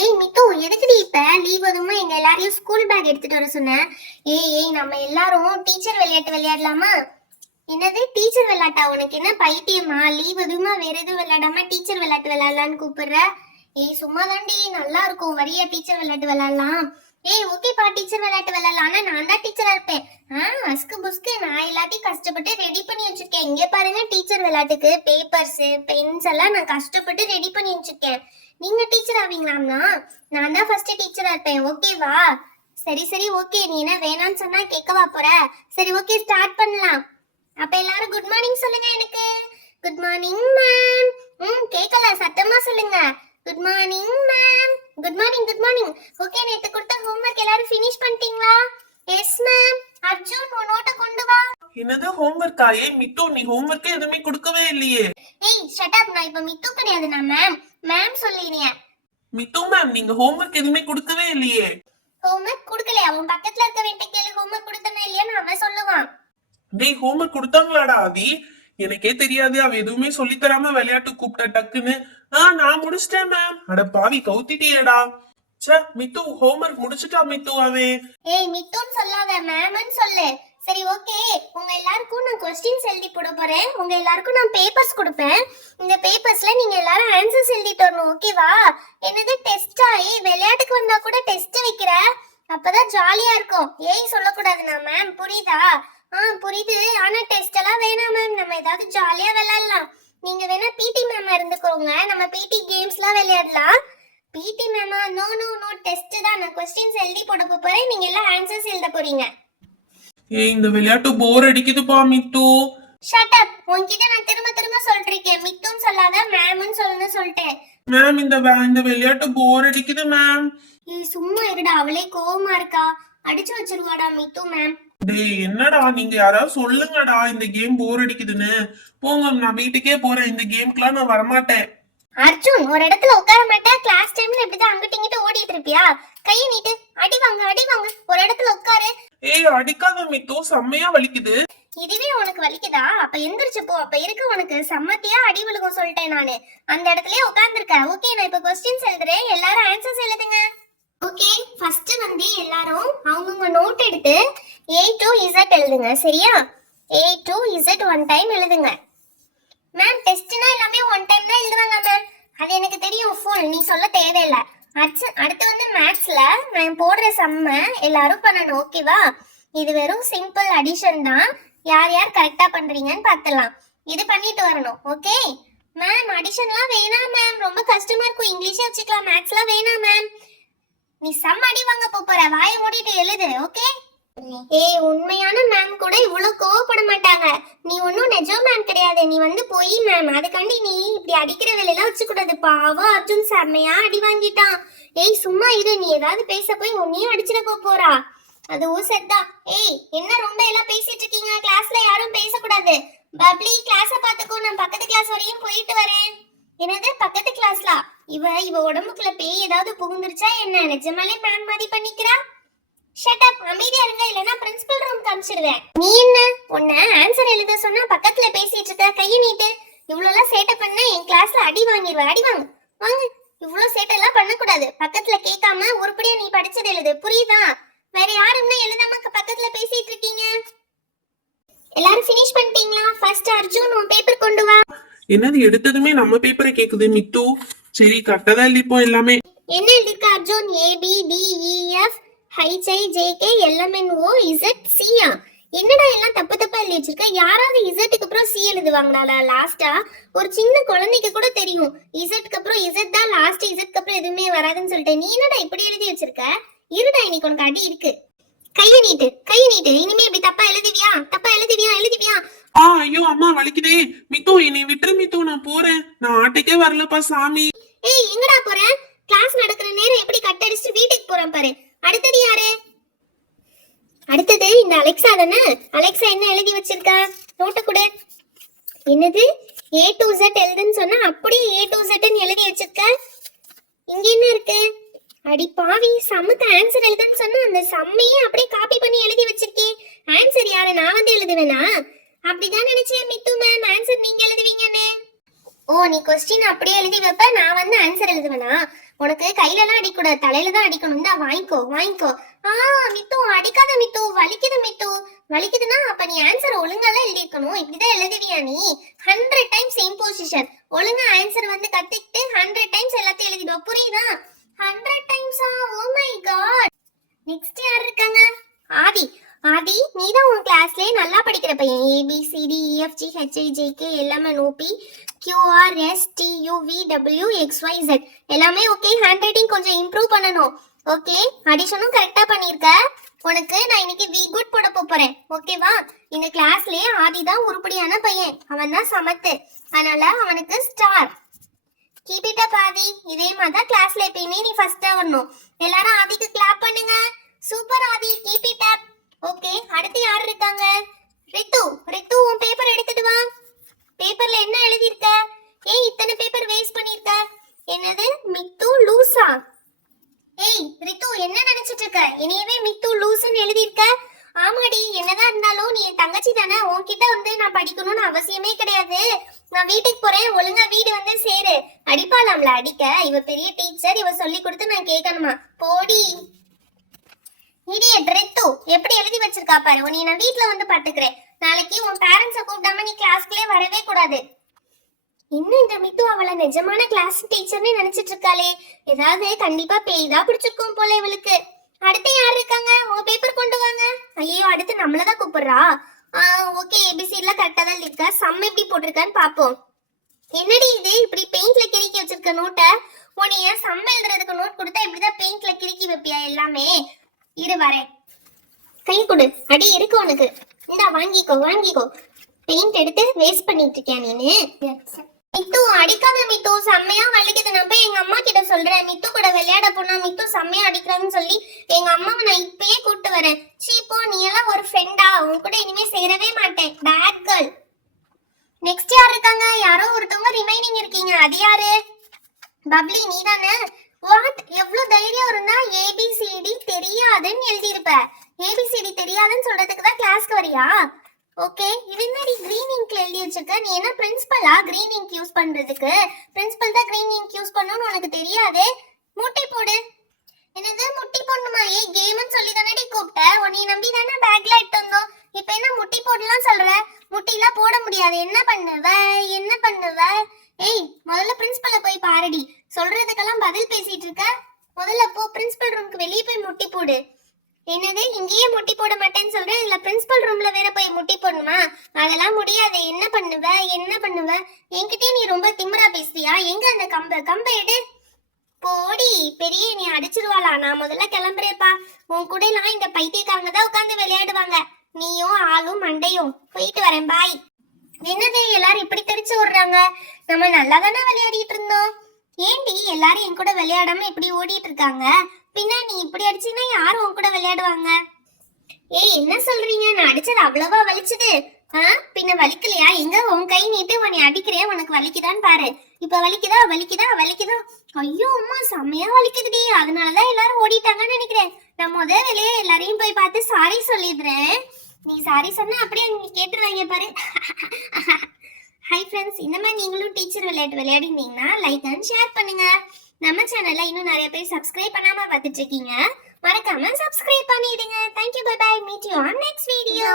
ஏய் மித்து, எதுக்குடி இப்ப லீவ் அதுமா எங்க எல்லாரையும் ஸ்கூல் பேக் எடுத்துட்டு வர சொன்னேன். ஏய் நம்ம எல்லாரும் டீச்சர் விளையாட்டு விளையாடலாமா? என்னது டீச்சர் விளையாட்டா? உனக்கு என்ன பைத்தியமா? லீவ் அதுமா வேற எதுவும் விளையாடாம டீச்சர் விளையாட்டு விளையாடலான்னு கூப்பிடுற? ஏய் சும்மா தாண்டி, நல்லா இருக்கும், வரியா டீச்சர் விளையாட்டு விளையாடலாம். ஏய் ஓகேப்பா, டீச்சர் விளையாட்டு விளையாடலாம். ஆனா நான் தான் டீச்சரா இருப்பேன். அஸ்கு புஸ்கு நான் எல்லாத்தையும் கஷ்டப்பட்டு ரெடி பண்ணி வச்சிருக்கேன். இங்க பாருங்க, டீச்சர் விளையாட்டுக்கு பேப்பர்ஸ் பென்ஸ் எல்லாம் நான் கஷ்டப்பட்டு ரெடி பண்ணி வச்சிருக்கேன். நீங்க டீச்சர் ஆவீங்களாம்னா? நான் தான் ஃபர்ஸ்ட் டீச்சரா இருப்பேன். ஓகேவா? சரி சரி ஓகே, நீ என்ன வேணாம்னு சொன்னா கேட்கவா போற? சரி ஓகே, ஸ்டார்ட் பண்ணலாம். அப்ப எல்லாரும் குட் மார்னிங் சொல்லுங்க எனக்கு. Good morning ma'am. கேட்கல, சத்தமா சொல்லுங்க. Good morning ma'am. Good morning good morning. Okay, நேத்து கொடுத்த ஹோம்வொர்க் எல்லாரும் ஃபினிஷ் பண்ணிட்டீங்களா? Yes ma'am. அர்ஜுன், உன் நோட்டை கொண்டு வா. என்னது ஹோம்வொர்க்கா? மிட்டு, நீ ஹோம்வொர்க்கே எதுவுமே கொடுக்கவே இல்லையே. ஏய் ஷட் அப், நான் இப்ப மித்து கிடையாது, நான் மேம். மேம் சொல்லிடுறேன். மிட்டு மேம், நீங்க ஹோம்வொர்க் எதுவுமே கொடுக்கவே இல்லையே. ஹோம்வொர்க் கொடுக்கலையா? அவன் பக்கத்துல இருக்க வேண்டிய கேளு, ஹோம்வொர்க் கொடுத்தனா இல்லையான்னு அவன் சொல்லுவான். டேய், ஹோம்வொர்க் கொடுத்தாங்களாடா ஆதி? எனக்கே தெரியாது, அவ எதுவுமே சொல்லி தராம விளையாட்டு கூப்பிட்ட டக்குன்னு. நான் முடிச்சிட்டேன் மேம். அட பாவி, கவுத்திட்டியேடா. ச்சே, மித்து ஹோம்வொர்க் முடிச்சிட்டா மித்து அவன். ஏய் மித்துன்னு சொல்லாத, மேம்னு சொல்லு. சரி ஓகே, உங்க எல்லாருக்கும் நான் क्वेश्चंस எழுதி போட போறேன். உங்க எல்லாருக்கும் நான் பேப்பர்ஸ் கொடுப்பேன். இந்த பேப்பர்ஸ்ல நீங்க எல்லாரும் ஆன்சர்ஸ் எழுதிட்டு வரணும். ஓகேவா? என்னது டெஸ்டா? ஏய் விளையாட்டுக்கு வந்தா கூட டெஸ்ட் வைக்கிற, அப்பதான் ஜாலியா இருக்கும். ஏய் சொல்லக்கூடாது நான் மேம், புரியுதா? புரியுது. ஆனா டெஸ்ட் எல்லாம் வேணாம் மேம், நம்ம ஏதாவது ஜாலியா விளையாடலாம். நீங்க வேணா பிடி மேம் இருந்துக்கோங்க, நம்ம பிடி கேம்ஸ்லாம் விளையாடலாம். பிடி மேமா? நோ நோ நோ, டெஸ்ட் தான். நான் क्वेश्चंस எழுதி போட போறேன், நீங்க எல்லாம் ஆன்சர்ஸ் எழுத போறீங்க. இந்த விளையாட்டு போர் அடிக்குதுப்பா மித்து. Shut up. உன்கிட்ட நான் திரும்ப திரும்ப சொல்லிருக்கேன், மித்துன்னு சொல்லாத மேம்னு சொல்லுன்னு சொல்லிட்டேன். மேம், இந்த விளையாட்டு போர் அடிக்குது மேம். ஏய் சும்மா இருடா, அவளே கோவமா இருக்கா. அடிச்சு வச்சிருவாடா மித்து மேம். டேய் என்னடா, நீங்க யாராவது சொல்லுங்கடா, இந்த கேம் போர் அடிக்குதுன்னு. போங்க, நான் வீட்டுக்கே போறேன். இந்த கேம்க்குலாம் நான் வரமாட்டேன். அர்ஜுன், ஒரு இடத்துல உட்கார மாட்டே? கிளாஸ் டைம்ல இப்படிதான் அங்கிட்ட இங்கிட்ட ஓடிட்டு இருப்பியா? கையை நீட்டு, அடி வாங்க அடி வாங்க. ஒரு இடத்துல உட்காரு. ஏய் அடிக்காத மித்து, செம்மையா வலிக்குது. இதுவே உனக்கு வலிக்குதா? அப்ப எந்திரிச்சு போ, அப்ப இருக்கு உனக்கு சம்மத்தியா அடி விழுகும் சொல்லிட்டேன் நானு. அந்த இடத்துலயே உட்கார்ந்துருக்க. ஓகே, நான் இப்ப क्वेश्चंस எழுதுறேன், எல்லாரும் ஆன்சர்ஸ் எழுதுங்க. ஓகே, ஃபர்ஸ்ட் வந்து எல்லாரும் அவங்கவுங்க நோட் எடுத்து A to Z எழுதுங்க. சரியா? A to Z one time எழுதுங்க. மேம் டெஸ்ட்னா எல்லாமே ஒன் டைம் தான் எழுதுவாங்க மேம். அது எனக்கு தெரியும், ஃபுல் நீ சொல்ல தேவையில்லை. அடுத்து வந்து மேத்ஸ்ல நான் போடுற சம்ம எல்லாரும் பண்ணணும். ஓகேவா? இது வெறும் சிம்பிள் அடிஷன் தான். யார் யார் கரெக்டா பண்றீங்கன்னு பார்த்துலாம். இது பண்ணிட்டு வரணும். Okay ma'am? அடிஷன்லாம் வேணாம் மேம், ரொம்ப கஷ்டமா இருக்கும். இங்கிலீஷே வச்சுக்கலாம், மேத்ஸ்லாம் வேணாம் மேம். நீ சம் அடி வாங்க போற, வாயை மூடிட்டு எழுது. ஓகே? ஏய் உண்மையான மேம் கூட இவ்வளவு கோவப்பட மாட்டாங்க. நீ ஒன்னும் நிஜ மேம் கிடையாது, நீ வந்து போய் மேம். அதுக்காண்டி நீ இப்படி அடிக்கிற வேலையெல்லாம் வச்சுக்கூடாது. பாவம் அர்ஜுன் செம்மையா அடி வாங்கிட்டான். ஏய் சும்மா இரு, நீ ஏதாவது பேச போய் உன்னையும் அடிச்சிட போறா. அது ஊசத்தா. ஏய் என்ன ரொம்ப எல்லாம் பேசிட்டு இருக்கீங்க? கிளாஸ்ல யாரும் பேசக்கூடாது. பப்ளி கிளாஸ பாத்துக்கோ, நான் பக்கத்து கிளாஸ் வரையும் போயிட்டு வரேன். என்னது பக்கத்து கிளாஸ்ல? இவ உடம்புக்குள்ள பேய் ஏதாவது புகுந்துருச்சா என்ன? நிஜமாலே மேம் மாதிரி பண்ணிக்கிறா. ஷட் அப், அமைதியா இருங்க, இல்லனா பிரின்சிபல் ரூம் காமிச்சிடுவேன். நீ என்ன, உன்ன ஆன்சர் எழுத சொன்னா பக்கத்துல பேசிட்டு இருக்க. கையை நீட்டு. இவ்வளவு சேட்டை பண்ண என் கிளாஸ்ல அடி வாங்கிடுவ. அடி வாங்க வாங்க. இவ்வளவு சேட்டை எல்லாம் பண்ணக்கூடாது. பக்கத்துல கேட்காம உருப்படியா நீ படிச்சது எழுது. புரியுதா? வேற யாருமே எழுதாம பக்கத்துல பேசிட்டு இருக்கீங்க. எல்லாரும் ஃபினிஷ் பண்ணிட்டீங்களா? ஃபர்ஸ்ட் அர்ஜுன் உன் பேப்பர் கொண்டு வா. என்னது எடுத்ததுமே நம்ம பேப்பரை கேக்குது மித்து? சரி கரெக்டா இல்லைப்போ எல்லாமே. என்ன எழுதிருக்க Arjun? ABDEF HIJK LMNO ZC. என்னடா எல்லாம் தப்பு தப்பா எழுதி வச்சிருக்க? யாராவது இசட்டுக்கு அப்புறம் சி எழுதுவாங்களா லாஸ்டா? ஒரு சின்ன குழந்தைக்கு கூட தெரியும் இசட்டுக்கு அப்புறம் இசட் தான் லாஸ்ட், இசட்டுக்கு அப்புறம் எதுவுமே வராதுன்னு சொல்லிட்டு நீ என்னடா இப்படி எழுதி வச்சிருக்க? இருடா, இன்னைக்கு உனக்கு அடி இருக்கு. கையை நீட்டு கையை நீட்டு. இனிமே இப்படி தப்பா எழுதுவியா? தப்பா எழுதுவியா? ஐயோ அம்மா வலிக்குதே. மித்து என்னை விட்டுரு மித்து, நான் போறேன். நான் ஆட்டைக்கே வரலப்பா சாமி. ஏய் எங்கடா போற? கிளாஸ் நடக்கிற நேரம் எப்படி கட் அடிச்சுட்டு வீட்டுக்கு போறேன் பாரு. அடுத்தது யாரு? அடுத்தது இந்த அலெக்சா தானே? அலெக்சா என்ன எழுதி வச்சிருக்க? நோட்ட கொடு. என்னது A to Z எழுதுன்னு சொன்னா அப்படியே A to Z ன்னு எழுதி வச்சிருக்க. இங்க என்ன இருக்கு? அடி பாவி, சம்முக்கு ஆன்சர் எழுதுன்னு சொன்னா அந்த சம்மையே அப்படியே காப்பி பண்ணி எழுதி வச்சிருக்கேன். ஆன்சர் யாரு? நான் வந்து எழுதுவேனா? அப்படிதான் நினைச்சேன் மித்து மேம், ஆன்சர் நீங்க எழுதுவீங்கன்னு. ஓ நீ क्वेश्चन அப்படியே எழுதி வைப்ப, நான் வந்து ஆன்சர் எழுதுவேனா? உனக்கு கையில எல்லாம் அடிக்கூடாது, தலையில தான் அடிக்கணும். இந்தா வாங்கிக்கோ வாங்கிக்கோ. மித்து அடிக்காத மித்து, வலிக்குது மித்து. வலிக்குதுன்னா அப்ப நீ ஆன்சர் ஒழுங்காலாம் எழுதிருக்கணும். இப்படிதான் எழுதுவியா நீ? 100 டைம்ஸ் சேம் பொசிஷன். ஒழுங்கா ஆன்சர் வந்து கத்துக்கிட்டு 100 டைம்ஸ் எல்லாத்தையும் எழுதிடுவோம், புரியுதா? 100 டைம்ஸா? Oh my God. நெக்ஸ்ட் யார் இருக்காங்க? ஆதி. ஆதி, நீ தான் உன் கிளாஸ்லயே நல்லா படிக்கிற பையன். ABCDEFGHIJK LMNOP QRSTUVWXYZ எல்லாமே ஓகே. ஹேண்ட் ரைட்டிங் கொஞ்சம் இம்ப்ரூவ் பண்ணணும். ஓகே, அடிஷனும் கரெக்டா பண்ணிருக்க. உனக்கு நான் இன்னைக்கு வி குட் போட போறேன், ஓகேவா? இந்த கிளாஸ்லயே ஆதி தான் உருப்படியான பையன், அவன் தான் சமத்து, அதனால அவனுக்கு ஸ்டார். கீப் இட் அப் ஆதி. இதே மாதிரி தான் கிளாஸ்ல எப்பயுமே நீ ஃபர்ஸ்டா வரணும். எல்லாரும் ஆதிக்கு கிளாப் பண்ணுங்க. Super Aadhi, keep it up. Okay, அடுத்து யார் இருக்காங்க? ரித்து. ரித்து, உன் பேப்பர் எடுத்துட்டு வா. பேப்பர்ல என்ன எழுதிருக்க? ஏய், இத்தனை பேப்பர் வேஸ்ட் பண்ணிருக்க. என்னது, மித்து லூசா? ஏய் ரித்து, என்ன நினைச்சிட்டு இருக்க? என்னையவே மித்து லூசுன்னு எழுதிருக்க. ஆமாடி, என்னதான் இருந்தாலும் நீ என் தங்கச்சி தானே, உன்கிட்ட வந்து நான் படிக்கணும்னு அவசியமே கிடையாது. நான் வீட்டுக்கு போறேன், ஒழுங்கா வீடு வந்து சேரு. அடிப்பாளாம்ல, அடிக்க இவ பெரிய டீச்சர், இவ சொல்லி கொடுத்து நான் கேட்கணுமா? போடி இடியட். ரித்து எப்படி எழுதி வச்சிருக்கா பாரு. உன்னை நான் வீட்ல வந்து பாத்துக்கிறேன். நாளைக்கு உன் பேரண்ட்ஸ கூப்பிடாம நீ கிளாஸ்க்குள்ளே வரவே கூடாது. இன்னும் இந்த மித்து அவளை நிஜமான கிளாஸ் டீச்சர்னு நினைச்சிட்டு இருக்காளே. ஏதாவது கண்டிப்பா பேய் தான் பிடிச்சிருக்கும் போல இவளுக்கு. அடுத்து யார் இருக்காங்க? உங்க பேப்பர் கொண்டு வாங்க. ஐயோ, அடுத்து நம்மளதான் கூப்பிடுறா. ஓகே, ஏபிசி எல்லாம் கரெக்டா தான் இருக்கா. சம் எப்படி போட்டிருக்கான்னு பாப்போம். என்னடி இது, இப்படி பெயிண்ட்ல கிறுக்கி வச்சிருக்க நோட்டை? உன்னைய சம் எழுதுறதுக்கு நோட் கொடுத்தா இப்படிதான் பெயிண்ட்ல கிறுக்கி வைப்பியா எல்லாமே? இரு வரேன். கை கொடு, அடி இருக்கு உனக்கு. இந்தா வாங்கிக்கோ வாங்கிக்கோ. பெயிண்ட் எடுத்து வேஸ்ட் பண்ணிட்டு இருக்கியா நீனு? மித்து அடிக்காத மித்து, செம்மையா வலிக்குது. நான் போய் எங்க அம்மா கிட்ட சொல்றேன். மித்து கூட விளையாட போனா மித்து செம்மையா அடிக்கிறான்னு சொல்லி எங்க அம்மாவை நான் இப்பயே கூட்டு வரேன். சீப்போ, நீ எல்லாம் ஒரு ஃப்ரெண்டா? உன் கூட இனிமே சேரவே மாட்டேன். Bad girl. நெக்ஸ்ட் யார் இருக்காங்க? யாரோ ஒருத்தவங்க ரிமைனிங் இருக்கீங்க. அது யாரு? பப்ளி, நீ தானே? வாட், எவ்வளவு தைரியம் இருந்தா ஏபிசிடி தெரியாதுன்னு எழுதியிருப்ப. ஏபிசிடி தெரியாதுன்னு சொல்றதுக்கு தான் கிளாஸ்க்கு வரியா? ஓகே, இது என்னடி கிரீன் இங்க்ல எழுதி வச்சிருக்க? நீ என்ன பிரின்சிபலா கிரீன் இங்க் யூஸ் பண்றதுக்கு? பிரின்சிபல் தான் கிரீன் இங்க் யூஸ் பண்ணணும்னு உனக்கு தெரியாதே. முட்டி போடு. என்னது முட்டி போடணுமா? ஏய், கேம்னு சொல்லி தானடி கூப்பிட்ட. உன்னை நம்பி தானே பேக்ல இட்டு வந்தோம். இப்ப என்ன முட்டி போடலாம் சொல்ற? முட்டிலாம் போட முடியாது. என்ன பண்ணுவ என்ன பண்ணுவ? ஏய், முதல்ல பிரின்சிபலை போய் பாருடி. சொல்றதுக்கெல்லாம் பதில் பேசிட்டு இருக்க. முதல்ல போ, பிரின்சிபல் ரூமுக்கு வெளியே போய் முட்டி போடு. என்னது, இங்கேயே முட்டி போட மாட்டேன்னு சொல்றேன், இல்ல பிரின்சிபல் ரூம்ல வேற போய் முட்டி போடணுமா? அதெல்லாம் முடியாது. என்ன பண்ணுவ என்ன பண்ணுவ? என்கிட்டயே நீ ரொம்ப திமிரா பேசுறியா? எங்க அந்த கம்பை எடு. போடி, பெரிய நீ அடிச்சிருவாளா? நான் முதல்ல கிளம்புறேப்பா. உன் கூட நான் இந்த பைத்தியக்காரங்க தான் உட்காந்து விளையாடுவாங்க. நீயும் ஆளும் மண்டையும். போயிட்டு வரேன், பாய். என்னது எல்லாரும் இப்படி தெரிச்சு விடுறாங்க? நம்ம நல்லா தானே விளையாடிட்டு இருந்தோம். ஏண்டி எல்லாரும் என் கூட விளையாடாம இப்படி ஓடிட்டு இருக்காங்க? பின்ன நீ இப்படி அடிச்சீங்கன்னா யாரும் உன் கூட விளையாடுவாங்க? ஏய், என்ன சொல்றீங்க? நான் அடிச்சது அவ்வளவா வலிச்சுது? பின்ன வலிக்கலையா? எங்க உன் கை நீட்டு உன்னை அடிக்கிறேன், உனக்கு வலிக்குதான்னு பாரு. இப்ப வலிக்குதா வலிக்குதா வலிக்குதா? ஐயோ அம்மா, செம்மையா வலிக்குதுடி. அதனாலதான் எல்லாரும் ஓடிட்டாங்கன்னு நினைக்கிறேன். நான் முதல் வேலையே எல்லாரையும் போய் பார்த்து சாரி சொல்லிடுறேன். நீ சாரி சொன்னா அப்படியே நீ கேட்டுருவாங்க பாரு. ஹாய் ஃப்ரெண்ட்ஸ், இந்த மாதிரி நீங்களும் டீச்சர் விளையாட்டு விளையாடினீங்கன்னா லைக் அண்ட் ஷேர் பண்ணுங்க. நம்ம சேனல்ல இன்னும் நிறைய பேர் சப்ஸ்கிரைப் பண்ணாம பார்த்துட்டு இருக்கீங்க. மறக்காம சப்ஸ்கிரைப் பண்ணிடுங்க. Thank you, bye bye. Meet you on next video.